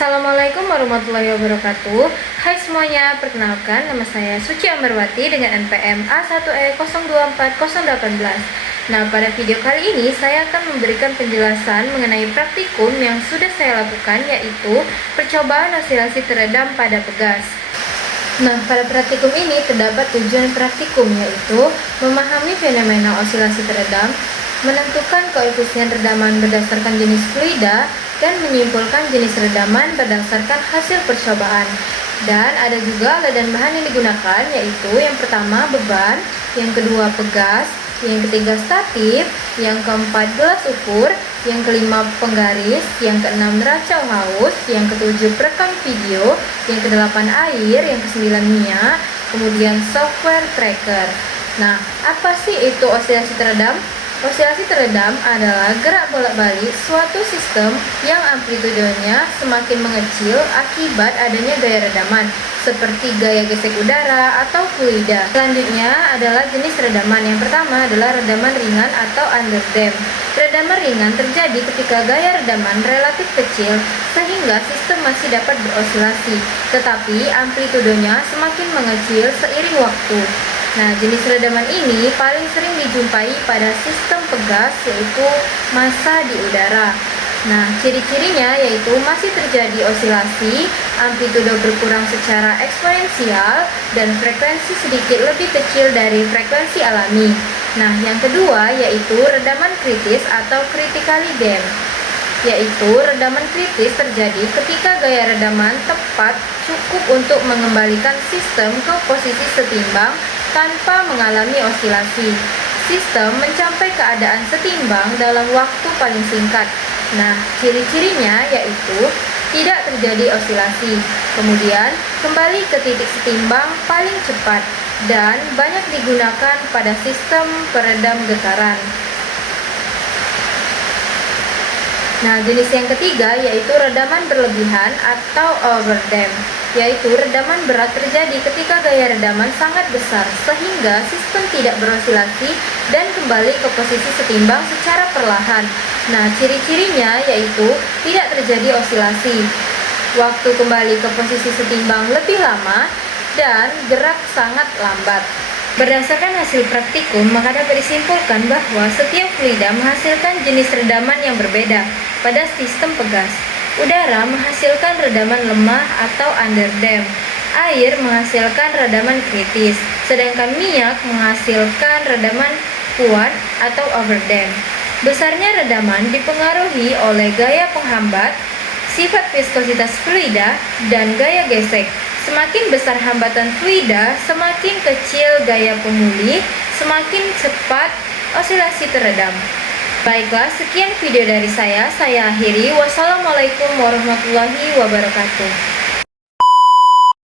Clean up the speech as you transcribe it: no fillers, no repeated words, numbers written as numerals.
Assalamualaikum warahmatullahi wabarakatuh. Hai semuanya, perkenalkan nama saya Suci Amarwati dengan NPM A1E024018. Nah, pada video kali ini saya akan memberikan penjelasan mengenai praktikum yang sudah saya lakukan, yaitu percobaan osilasi teredam pada pegas. Nah, pada praktikum ini terdapat tujuan praktikum, yaitu memahami fenomena osilasi teredam, menentukan koefisien redaman berdasarkan jenis fluida, dan menyimpulkan jenis redaman berdasarkan hasil percobaan. Dan ada juga alat dan bahan yang digunakan, yaitu yang pertama beban, yang kedua pegas, yang ketiga statif, yang keempat gelas ukur, yang kelima penggaris, yang keenam neraca haus, yang ketujuh perekam video, yang kedelapan air, yang kesembilan minyak, kemudian software tracker. Nah, apa sih itu osilasi teredam? Osilasi teredam adalah gerak bolak-balik suatu sistem yang amplitudenya semakin mengecil akibat adanya gaya redaman, seperti gaya gesek udara atau fluida. Selanjutnya adalah jenis redaman. Yang pertama adalah redaman ringan atau underdam. Redaman ringan terjadi ketika gaya redaman relatif kecil sehingga sistem masih dapat berosilasi, tetapi amplitudenya semakin mengecil seiring waktu. Nah, jenis redaman ini paling sering dijumpai pada sistem pegas, yaitu massa di udara. Nah, ciri-cirinya yaitu masih terjadi osilasi, amplitudo berkurang secara eksponensial, dan frekuensi sedikit lebih kecil dari frekuensi alami. Nah, yang kedua yaitu redaman kritis atau critically damped, yaitu redaman kritis terjadi ketika gaya redaman tepat cukup untuk mengembalikan sistem ke posisi setimbang tanpa mengalami osilasi. Sistem mencapai keadaan setimbang dalam waktu paling singkat. Nah, ciri-cirinya yaitu tidak terjadi osilasi, kemudian kembali ke titik setimbang paling cepat, dan banyak digunakan pada sistem peredam getaran. Nah, jenis yang ketiga yaitu redaman berlebihan atau overdam, yaitu redaman berat terjadi ketika gaya redaman sangat besar sehingga sistem tidak berosilasi dan kembali ke posisi setimbang secara perlahan. Nah, ciri-cirinya yaitu tidak terjadi osilasi, waktu kembali ke posisi setimbang lebih lama, dan gerak sangat lambat. Berdasarkan hasil praktikum, maka dapat disimpulkan bahwa setiap fluida menghasilkan jenis redaman yang berbeda pada sistem pegas. Udara menghasilkan redaman lemah atau underdam, air menghasilkan redaman kritis, sedangkan minyak menghasilkan redaman kuat atau overdam. Besarnya redaman dipengaruhi oleh gaya penghambat, sifat viskositas fluida, dan gaya gesek. Semakin besar hambatan fluida, semakin kecil gaya pemulih, semakin cepat osilasi teredam. Baiklah, sekian video dari saya akhiri. Wassalamualaikum warahmatullahi wabarakatuh.